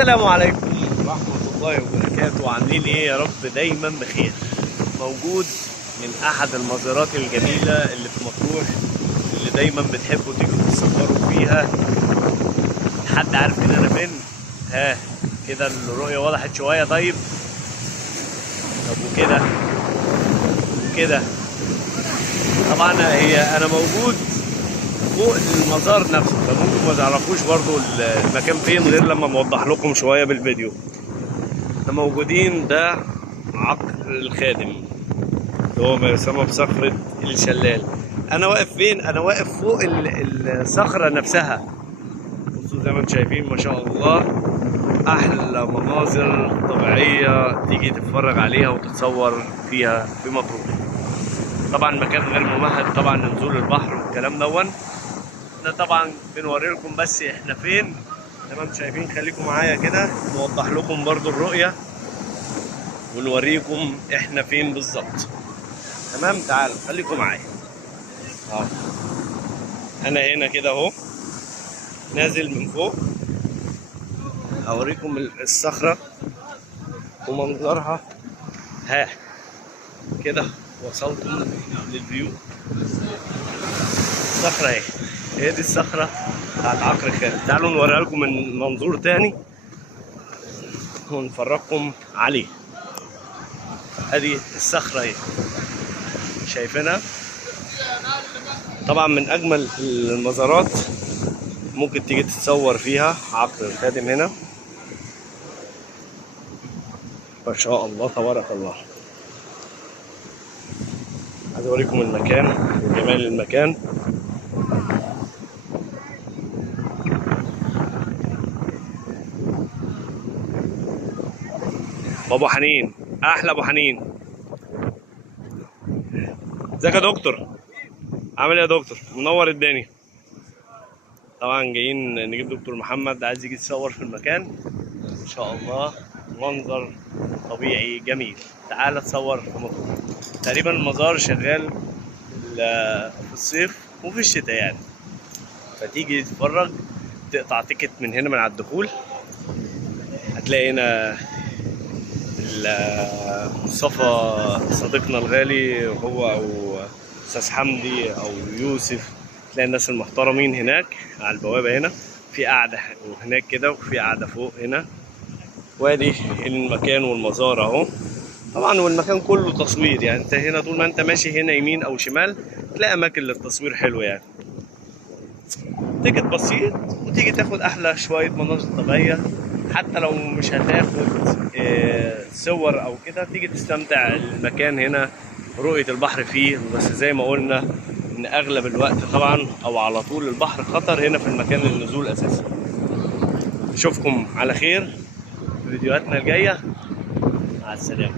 السلام عليكم ورحمة الله وبركاته. عاملين ايه؟ يا رب دايما بخير. موجود من احد المزارات الجميلة اللي في مطروح، اللي دايما بتحبوا تيجوا تتصوروا فيها. حد عارف ان انا فين؟ ها كده الرؤية وضحت شوية. طيب طب وكده طبعا انا موجود فوق المزار نفسه، فممكن ما تعرفوش برضو المكان فين غير لما موضح لكم شويه بالفيديو. احنا موجودين، ده عقر الخادم اللي هو ما يسمى بصخره الشلال. انا واقف فين؟ انا واقف فوق الصخره نفسها. بصوا زي ما انتم شايفين ما شاء الله، احلى مناظر طبيعيه تيجي تتفرج عليها وتتصور فيها في مطروح. طبعا مكان غير ممهد طبعا لنزول البحر والكلام دون. احنا طبعا بنوري لكم بس احنا فين زي ما انتم شايفين. خليكم معايا كده نوضح لكم برضو الرؤيه ونوريكم احنا فين بالظبط. تمام، تعالوا خليكم معايا. اهو انا هنا كده اهو نازل من فوق، هوريكم الصخره ومنظرها. ها كده وصلتم للفيو. الصخره اهي، هي دي الصخره بتاعت عقر الخادم. تعالوا نوريها لكم من منظور تاني ونفرجكم عليه. ادي الصخره اهي شايفينها. طبعا من اجمل المزارات ممكن تيجي تتصور فيها عقر الخادم هنا. ما شاء الله تبارك الله. عايز اوريكم المكان وجمال المكان. ابو حنين، احلى ابو حنين. ازيك يا دكتور؟ عامل ايه يا دكتور؟ منور الدنيا. طبعا جايين نجيب دكتور محمد، عايز يجي يتصور في المكان. ان شاء الله منظر طبيعي جميل. تعال تصور في مطروح. تقريبا المزار شغال في الصيف وفي الشتاء يعني، فتيجي تتفرج تقطع تيكت من هنا من على الدخول. هتلاقي هنا مصطفى صديقنا الغالي، هو او استاذ حمدي او يوسف. تلاقي الناس المحترمين هناك على البوابه. هنا في قاعده وهناك كده، وفي قاعده فوق هنا. وادي المكان والمزار اهو. طبعا والمكان كله تصوير يعني. انت هنا طول ما انت ماشي هنا يمين او شمال تلاقي اماكن للتصوير حلوه يعني. تيكت بسيط وتيجي تاخد احلى شويه مناظر طبيعيه. حتى لو مش هتاخد صور او كده، تيجي تستمتع المكان هنا، رؤيه البحر فيه. بس زي ما قلنا ان اغلب الوقت طبعا او على طول البحر خطر هنا في المكان للنزول اساسا. نشوفكم على خير في فيديوهاتنا الجايه. مع السلامه.